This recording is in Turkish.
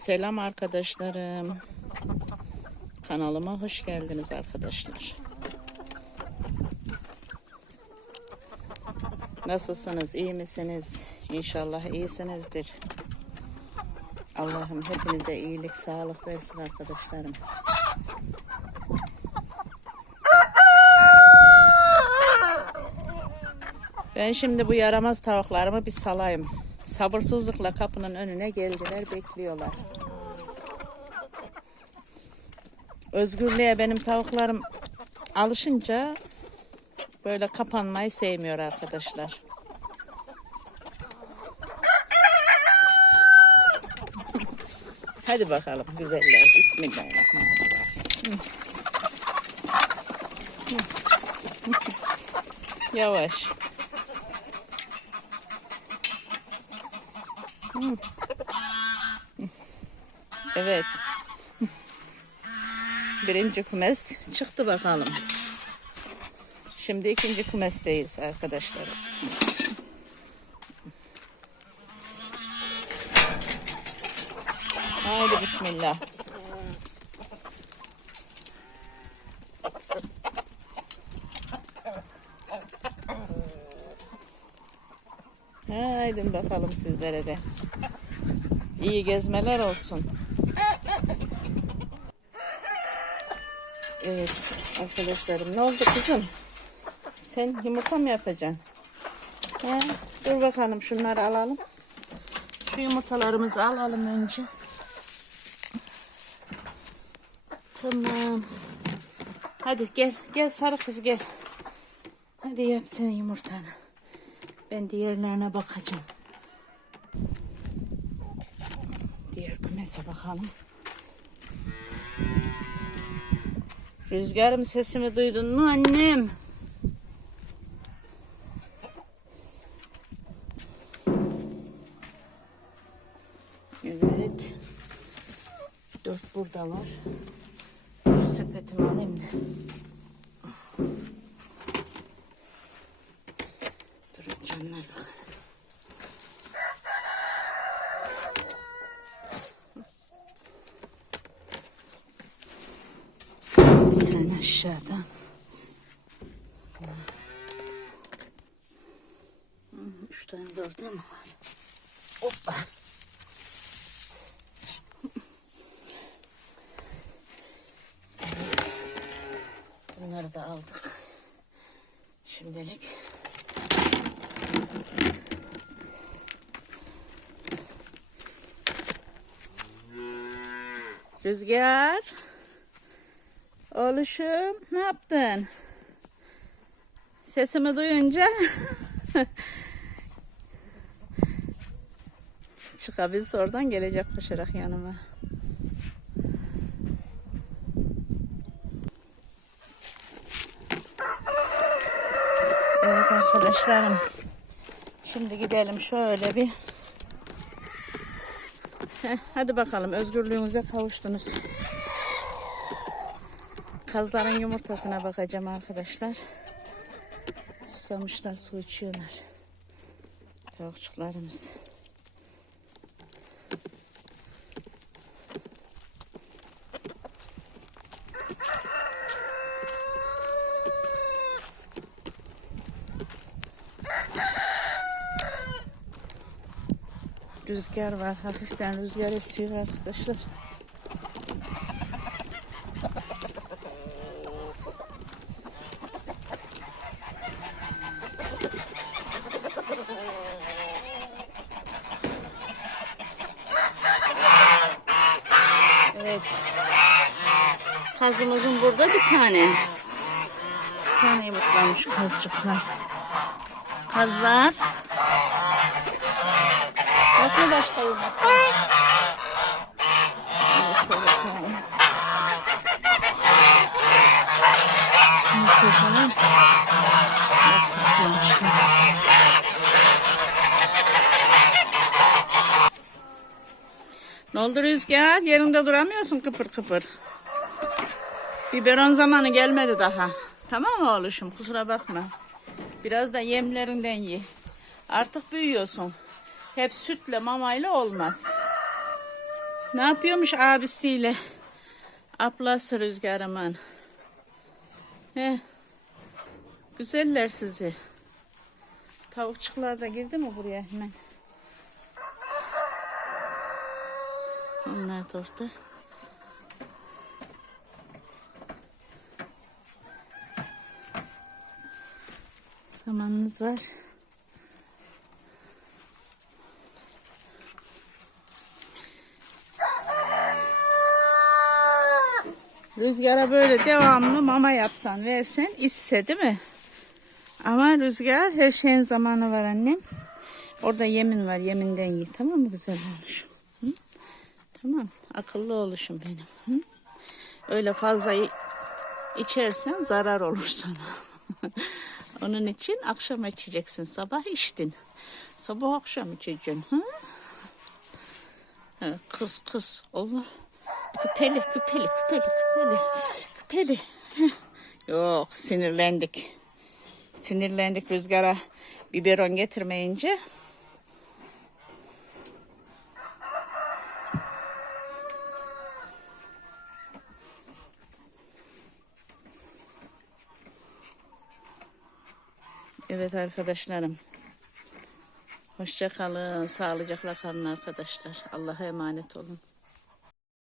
Selam arkadaşlarım. Kanalıma hoş geldiniz arkadaşlar. Nasılsınız? iyi misiniz? İnşallah iyisinizdir. Allah'ım hepinize iyilik, sağlık versin arkadaşlarım. Ben şimdi bu yaramaz tavuklarımı bir salayım. Sabırsızlıkla kapının önüne geldiler, bekliyorlar. Özgürlüğe benim tavuklarım alışınca böyle kapanmayı sevmiyor arkadaşlar. Hadi bakalım güzeller. Bismillahirrahmanirrahim. Yavaş. Evet. Birinci kümes çıktı bakalım. Şimdi ikinci kümesteyiz arkadaşlar. Haydi bismillah. Haydi bakalım sizlere de. İyi gezmeler olsun. Evet arkadaşlarım ne oldu kızım? Sen yumurta mı yapacaksın? He? Dur bakalım şunları alalım. Şu yumurtalarımızı alalım önce. Tamam. Hadi gel gel sarı kız gel. Hadi yap sen yumurtanı. Ben diğerlerine bakacağım. Diğer kümese bakalım. Rüzgarım sesimi duydun mu annem? Evet. Dört burada var. Dur sepetimi alayım da. Durun canlar bakalım. Bir tane aşağıda. Hmm, Mı var? Hoppa. Bunları da aldık. Şimdilik. Rüzgar. Oğluşum ne yaptın? Sesimi duyunca çıkabilse oradan gelecek koşarak yanıma. Evet arkadaşlarım. Şimdi gidelim şöyle bir. Heh, hadi bakalım özgürlüğünüze kavuştunuz. Kazların yumurtasına bakacağım arkadaşlar. Susamışlar, su içiyorlar. Tavukçuklarımız. Rüzgar var. Hafiften rüzgar esiyor arkadaşlar. Evet. Kazımızın burada bir tane. Bir tane yumurtlamış kazcıklar. Kazlar. Yok mu başka yumurta? Nasıl falan? Ne oldu Rüzgar? Yerinde duramıyorsun kıpır kıpır. Biberon zamanı gelmedi daha. Tamam mı oğluşum? Kusura bakma. Biraz da yemlerinden ye. Artık büyüyorsun. Hep sütle mamayla olmaz. Ne yapıyormuş abisiyle? Ablası Rüzgar aman. He. Güzeller sizi. Tavukçuklar da girdi mi buraya hemen? Onlar da orada. Samanınız var. Rüzgara böyle devamlı mama yapsan versen içse değil mi? Ama rüzgar her şeyin zamanı var annem. Orada yemin var yeminden ye tamam mı güzel oluşum? Hı? Tamam akıllı oluşum benim. Hı? Öyle fazla içersen zarar olur sana. Onun için akşam içeceksin sabah içtin. Sabah akşam içeceksin. Hı? Kız kız olur. Küpeli küpeli küpeli küpeli küpeli. Yok sinirlendik. Sinirlendik rüzgara biberon getirmeyince. Evet arkadaşlarım. Hoşça kalın, sağlıcakla kalın arkadaşlar. Allah'a emanet olun.